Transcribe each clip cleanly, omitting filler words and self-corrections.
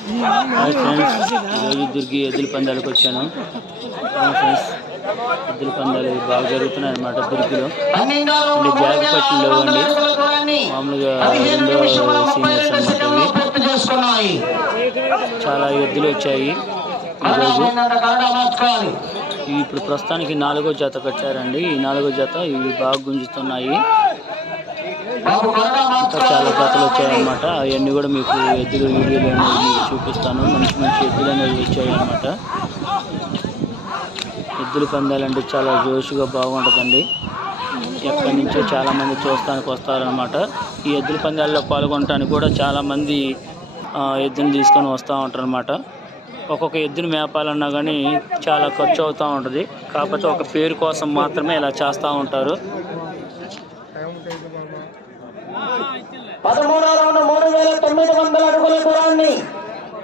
Hi friends, ఈరోజు దుర్గి ఎద్దుల పందాలకు వచ్చాను. ఫ్రెండ్స్, ఎద్దుల పందాలు బాగా జరుగుతున్నాయి అన్నమాట. దుర్గిలో అంటే జాగిపట్లు లేవండి, మామూలుగా రెండో సీనియర్స్ అన్నమాట. ఇవి చాలా ఎద్దులు వచ్చాయి ఈరోజు. ఇప్పుడు ప్రస్తుతానికి 4వ జత కట్టారండి. ఈ 4వ జత ఇవి బాగా గుంజుతున్నాయి. ఇంకా చాలా జాతలు వచ్చాయన్నమాట. అవన్నీ కూడా మీకు ఎద్దుల వీడియోలు అనేది మీకు చూపిస్తాను. మంచి మంచి ఎద్దులు అనేవి వచ్చాయన్నమాట. ఎద్దుల పందాలంటే చాలా జోషుగా బాగుంటుందండి. ఎక్కడి నుంచో చాలామంది చూస్తానికి వస్తారనమాట. ఈ ఎద్దుల పందాల్లో పాల్గొనడానికి కూడా చాలామంది ఎద్దుని తీసుకొని వస్తూ ఉంటారు అనమాట. ఒక్కొక్క ఎద్దుని మేపాలన్నా కానీ చాలా ఖర్చు అవుతూ ఉంటుంది. కాకపోతే ఒక పేరు కోసం మాత్రమే ఇలా చేస్తూ ఉంటారు. 13వ రౌండ్ 3900 అడుగుల దూరాన్ని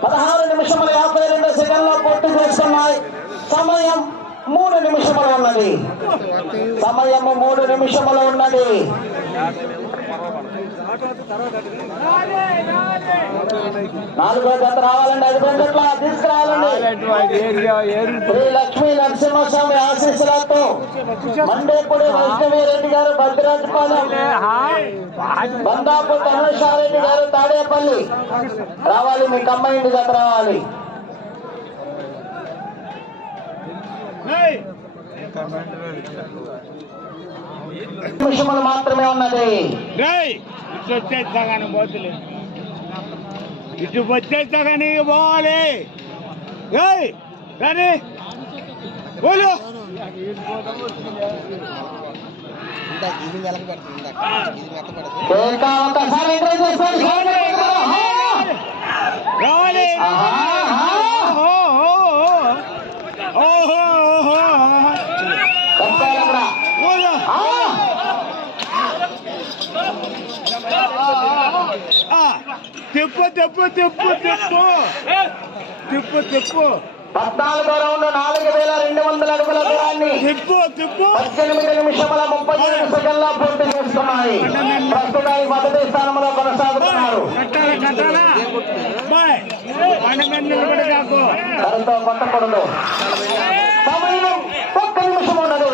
16 నిమిషముల 52 సెకండ్లో పూర్తి చేస్తున్నాయి. సమయం 3 నిమిషములు ఉన్నది. 3 నిమిషములు ఉన్నది. 4వ జత రావాలండి. 5 జట్ల తీసుకురావాలండి. శ్రీ లక్ష్మీ నరసింహస్వామి ఆశీస్సులతో మండేపూడి వైష్ణవీరెడ్డి గారు భద్రాజపాలెం, బందాపు తరుణేశ్వరరెడ్డి గారు తాడేపల్లి రావాలి. మీ కమ్మాయింటి జత రావాలి. నిమిషములు మాత్రమే ఉన్నది. ఇటు వచ్చేస్తా కానీ పోవాలి కానీ పోలు రావాలి. తిప్పు తిప్పు తిప్పు తిప్పు తిప్పు తిప్పు 14వ రౌండ్ 4200 అడుగుల దూరాన్ని 18 నిమిషముల 37 సెకండ్ల పూర్తి చేస్తున్నాయి. ప్రస్తుతానికి మొదటి స్థానంలో కొనసాగుతున్నారు. కరంతో కొట్టకూడదు. సమయం 1 నిమిషం ఉన్నది.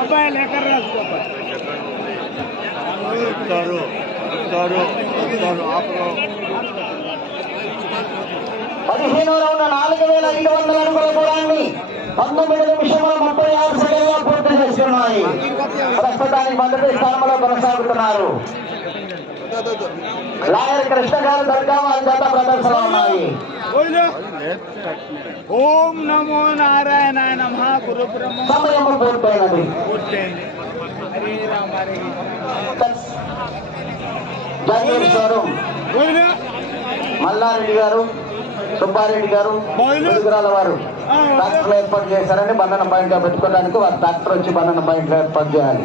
అబ్బాయి లెక్క రాసుకోవాలి. 15వ రౌండ్ 4500 అడుగుల దూరాన్ని 19 నిమిషముల 36 సెకండ్ల పూర్తి చేస్తున్నాయి. ప్రస్తుతానికి మొదటి స్థానంలో కొనసాగుతున్నారు. లాయర్ కృష్ణ గారు దర్గా వారి జత ప్రదర్శనలో ఉన్నాయి. ఓం నమో నారాయణ నమః గురు బ్రహ్మ. సమయం పూర్తయినది. మల్లారెడ్డి గారు, సుబ్బారెడ్డి గారు, గుజరాల వారు డాక్టర్లు ఏర్పాటు చేశారని బంధన పాయింట్ గా పెట్టుకోవడానికి వారు డాక్టర్ వచ్చి బంధన పాయింట్ ఏర్పాటు చేయాలి.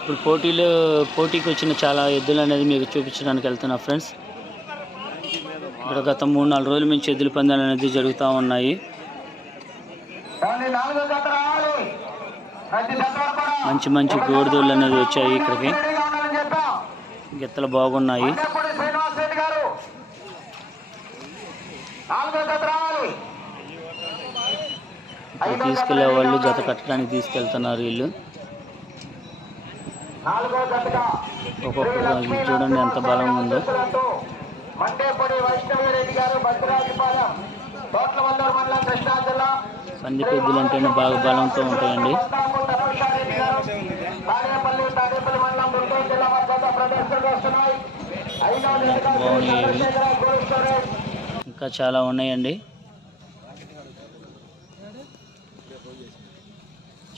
ఇప్పుడు పోటీకి వచ్చిన చాలా ఎద్దులు అనేది మీకు చూపించడానికి వెళ్తున్నా ఫ్రెండ్స్. ఇక్కడ గత 3-4 రోజుల నుంచి ఎద్దుల పందాలు అనేది జరుగుతూ ఉన్నాయి. మంచి మంచి గోడుదూళ్ళు అనేది వచ్చాయి ఇక్కడికి. గిత్తలు బాగున్నాయి. తీసుకెళ్లే వాళ్ళు జత కట్టడానికి తీసుకెళ్తున్నారు వీళ్ళు. ఒక్కొక్క చూడండి ఎంత బలం ఉందో. పంది పెద్దలు అంటేనే బాగా బలంతో ఉంటాయండి. బాగున్నాయి. ఇంకా చాలా ఉన్నాయండి.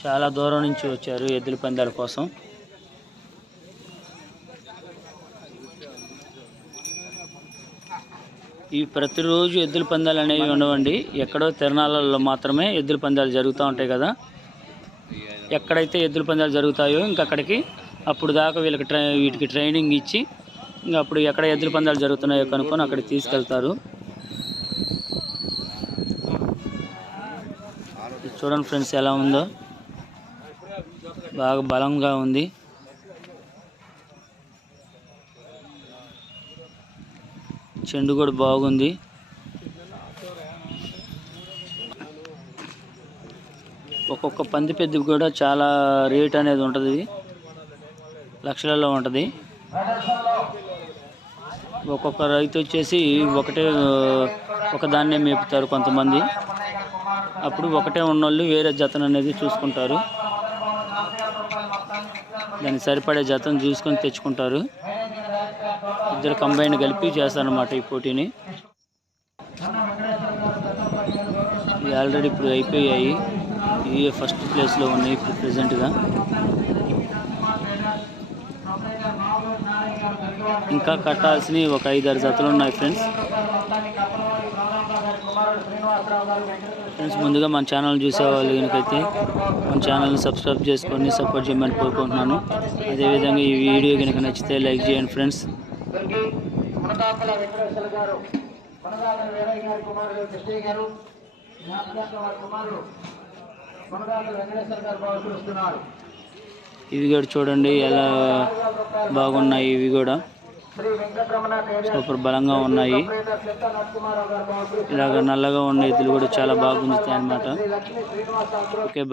చాలా దూరం నుంచి వచ్చారు ఎద్దుల పందాల కోసం. ఈ ప్రతిరోజు ఎద్దుల పందాలు అనేవి ఉండవండి. ఎక్కడో తిరణాలలో మాత్రమే ఎద్దుల పందాలు జరుగుతూ ఉంటాయి కదా. ఎక్కడైతే ఎద్దుల పందాలు జరుగుతాయో ఇంకా అక్కడికి అప్పుడు దాకా వీటికి ట్రైనింగ్ ఇచ్చి ఇంకా అప్పుడు ఎక్కడ ఎద్దుల పందాలు జరుగుతున్నాయో కనుక్కొని అక్కడికి తీసుకెళ్తారు. చూడండి ఫ్రెండ్స్ ఎలా ఉందో, బాగా బలంగా ఉంది. చెండు కూడా బాగుంది. ఒక్కొక్క పంది పెద్ద కూడా చాలా రేట్ అనేది ఉంటుంది, లక్షలలో ఉంటుంది. ఒక్కొక్క రైతు వచ్చేసి ఒకదాన్నే మేపుతారు కొంతమంది. అప్పుడు ఒకటే ఉన్నోళ్ళు వేరే జతను అనేది చూసుకుంటారు, దానికి సరిపడే జతను చూసుకొని తెచ్చుకుంటారు. ఇద్దరు కంబైన్ కలిపి చేస్తారన్నమాట ఈ పోటీని. ఇవి ఆల్రెడీ ఇప్పుడు అయిపోయాయి. ఇవి ఫస్ట్ ప్లేస్లో ఉన్నాయి ఇప్పుడు ప్రెజెంట్గా. ఇంకా కట్టాల్సినవి ఒక 5-6 జతలు ఉన్నాయి ఫ్రెండ్స్. ముందుగా మన ఛానల్ చూసేవాళ్ళు కనుకైతే మన ఛానల్ని సబ్స్క్రైబ్ చేసుకొని సపోర్ట్ చేయమని కోరుకుంటున్నాను. అదేవిధంగా ఈ వీడియో కనుక నచ్చితే లైక్ చేయండి ఫ్రెండ్స్. ఇవి కూడా చూడండి ఎలా బాగున్నాయి. ఇవి కూడా సూపర్ బలంగా ఉన్నాయి. ఇలాగ నల్లగా ఉన్న ఎద్దులు కూడా చాలా బాగా గుంజుతాయి అన్నమాట. Okay bye.